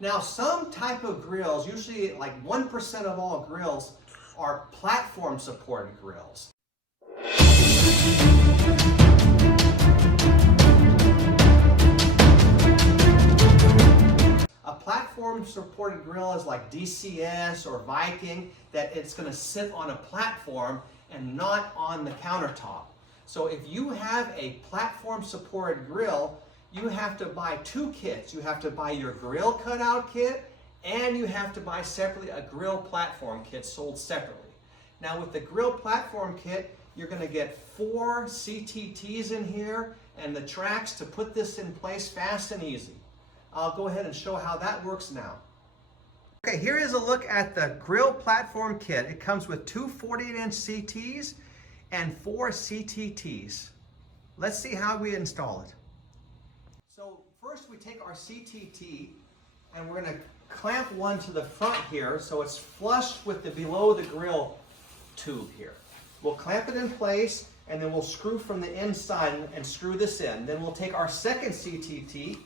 Now, some type of grills, usually like 1% of all grills, are platform supported grills. A platform supported grill is like DCS or Viking, that it's going to sit on a platform and not on the countertop. So if you have a platform supported grill, you have to buy two kits. You have to buy your grill cutout kit, and you have to buy separately a grill platform kit sold separately. Now with the grill platform kit, you're going to get 4 CTTs in here and the tracks to put this in place fast and easy. I'll go ahead and show how that works now. Okay, here is a look at the grill platform kit. It comes with 2 48-inch CTs and 4 CTTs. Let's see how we install it. So first we take our CTT and we're going to clamp one to the front here so it's flush with the below the grill tube here. We'll clamp it in place and then we'll screw from the inside and screw this in. Then we'll take our second CTT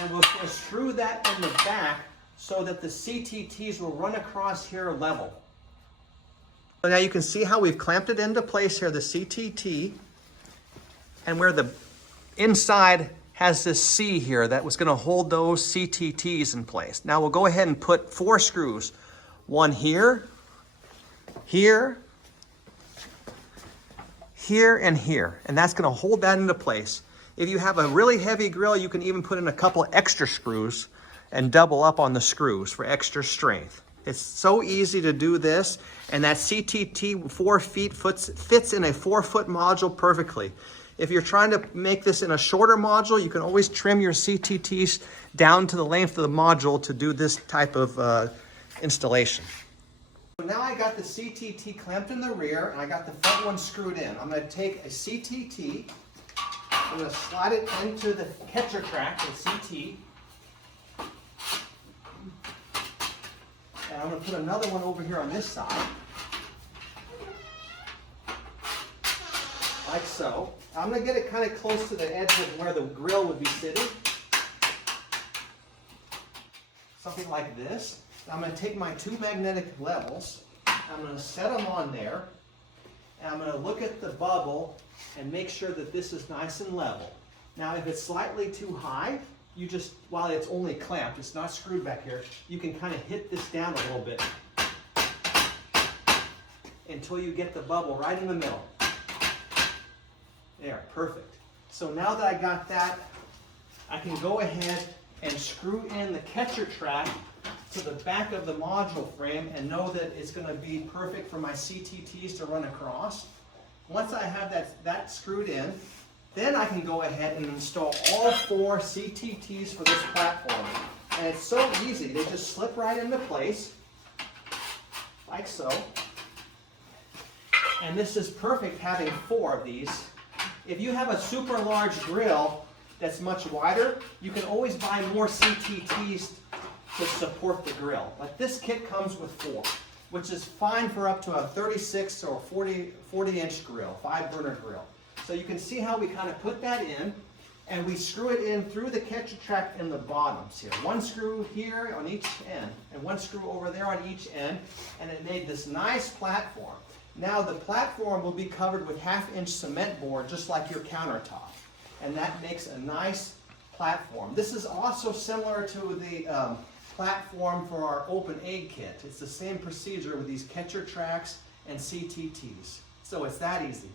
and we'll screw that in the back so that the CTTs will run across here level. So now you can see how we've clamped it into place here, the CTT, and where the inside has this C here that was going to hold those CTTs in place. Now we'll go ahead and put 4 screws. One here, here, here, and here. And that's going to hold that into place. If you have a really heavy grill, you can even put in a couple of extra screws and double up on the screws for extra strength. It's so easy to do this, and that CTT 4 feet fits in a 4-foot module perfectly. If you're trying to make this in a shorter module, you can always trim your CTTs down to the length of the module to do this type of installation. So now I got the CTT clamped in the rear, and I got the front one screwed in. I'm going to take a CTT, I'm going to slide it into the catcher track, the CT, and I'm going to put another one over here on this side, like so. I'm going to get it kind of close to the edge of where the grill would be sitting. Something like this. Now I'm going to take my 2 magnetic levels, I'm going to set them on there, and I'm going to look at the bubble and make sure that this is nice and level. Now if it's slightly too high, you just, while it's only clamped, it's not screwed back here, you can kind of hit this down a little bit until you get the bubble right in the middle. There, perfect. So now that I got that, I can go ahead and screw in the catcher track to the back of the module frame and know that it's going to be perfect for my CTTs to run across. Once I have that screwed in, then I can go ahead and install all 4 CTTs for this platform. And it's so easy. They just slip right into place, like so. And this is perfect having 4 of these. If you have a super large grill that's much wider, you can always buy more CTTs to support the grill. But this kit comes with 4, which is fine for up to a 36 or 40-inch grill, 5-burner grill. So you can see how we kind of put that in, and we screw it in through the catcher track in the bottoms here. 1 screw here on each end, and 1 screw over there on each end, and it made this nice platform. Now the platform will be covered with 1/2-inch cement board, just like your countertop, and that makes a nice platform. This is also similar to the platform for our open egg kit. It's the same procedure with these catcher tracks and CTTs. So it's that easy.